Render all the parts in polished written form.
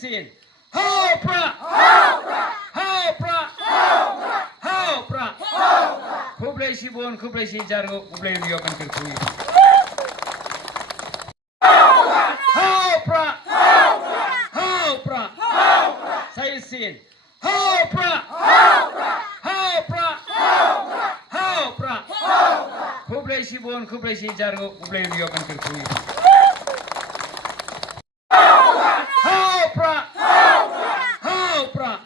sin. Ho Prah! Ho Prah! Ho Prah! Kublai Shibon, Kublai Shijargo, Kublai Liokan Kirkui. Ho Prah! Ho Prah! Say sin. Ho Prah! Ho Prah! Ho Prah! Kublai Shibon, Kublai Shijargo, Kublai Liokan Kirkui. Ho Prah! Ho Prah!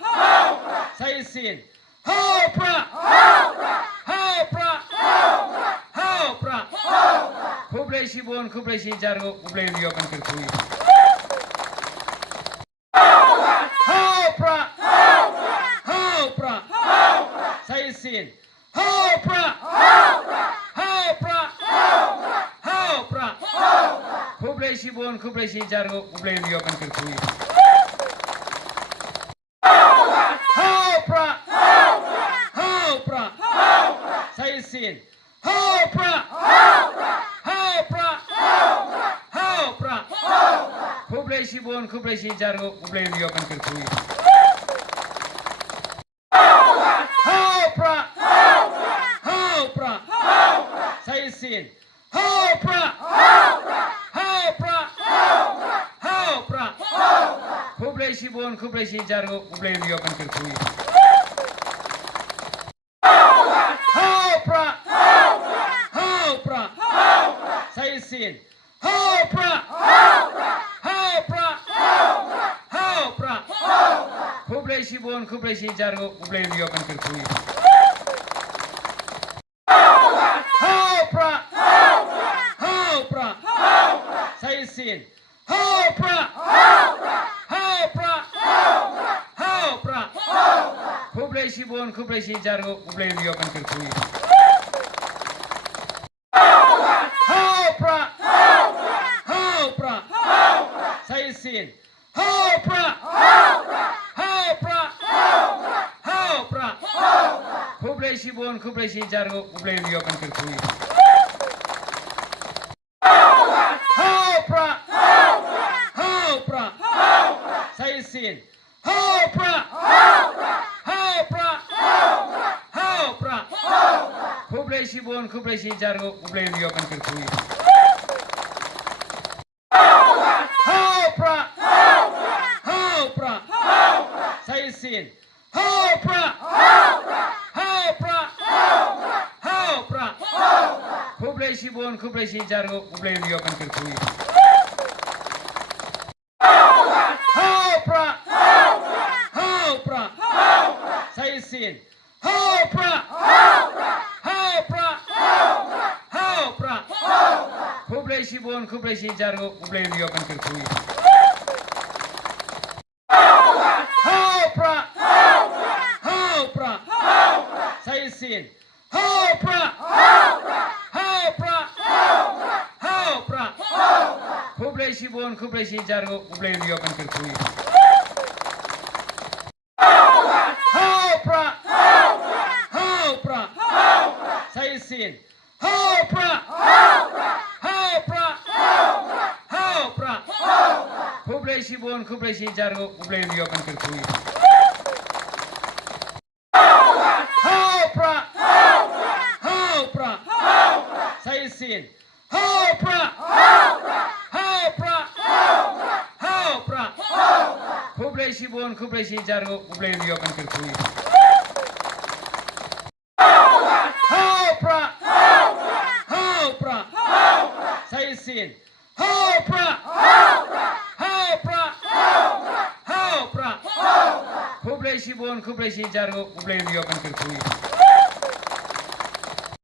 Say sin. Ho Prah! Ho Prah! Ho Prah! Kublai Shibon, Kublai Shijargo, Kublai Liokan Kirkui. Ho Prah! Ho Prah! Say sin. Ho Prah! Ho Prah! Ho Prah! Kublai Shibon, Kublai Shijargo, Kublai Liokan Kirkui. Ho Prah! Ho Prah! Say sin. Ho Prah! Ho Prah! Ho Prah! Kublai Shibon, Kublai Shijargo, Kublai Liokan Kirkui. Ho Prah! Ho Prah! Say sin. Ho Prah! Ho Prah! Ho Prah! Kublai Shibon, Kublai Shijargo, Kublai Liokan Kirkui. Ho Prah! Ho Prah! Say sin. Ho Prah! Ho Prah! Ho Prah! Kublai Shibon, Kublai Shijargo, Kublai Liokan Kirkui. Ho Prah! Ho Prah! Say sin. Ho Prah! Ho Prah! Ho Prah! Kublai Shibon, Kublai Shijargo, Kublai Liokan Kirkui. Ho Prah! Ho Prah! Say sin. Ho Prah! Ho Prah! Ho Prah! Kublai Shibon, Kublai Shijargo, Kublai Liokan Kirkui. Ho Prah! Ho Prah! Say sin. Ho Prah! Ho Prah! Ho Prah! Kublai Shibon, Kublai Shijargo, Kublai Liokan Kirkui. Ho Prah! Ho Prah! Say sin. Ho Prah! Ho Prah! Ho Prah! Kublai Shibon, Kublai Shijargo, Kublai Liokan Kirkui. Ho Prah! Ho Prah! Say sin. Ho Prah! Ho Prah! Ho Prah! Kublai Shibon, Kublai Shijargo, Kublai Liokan Kirkui. Ho Prah! Ho Prah! Say sin. Ho Prah! Ho Prah! Ho Prah! Kublai Shibon, Kublai Shijargo, Kublai Liokan Kirkui. Ho Prah! Ho Prah! Say sin. Ho Prah! Ho Prah! Ho Prah! Kublai Shibon, Kublai Shijargo, Kublai Liokan Kirkui. Ho Prah! Ho Prah! Say sin. Ho Prah! Ho Prah! Ho Prah! Kublai Shibon, Kublai Shijargo, Kublai Liokan Kirkui. Ho Prah! Ho Prah! Say sin. Ho Prah! Ho Prah! Ho Prah! Kublai Shibon, Kublai Shijargo, Kublai Liokan Kirkui.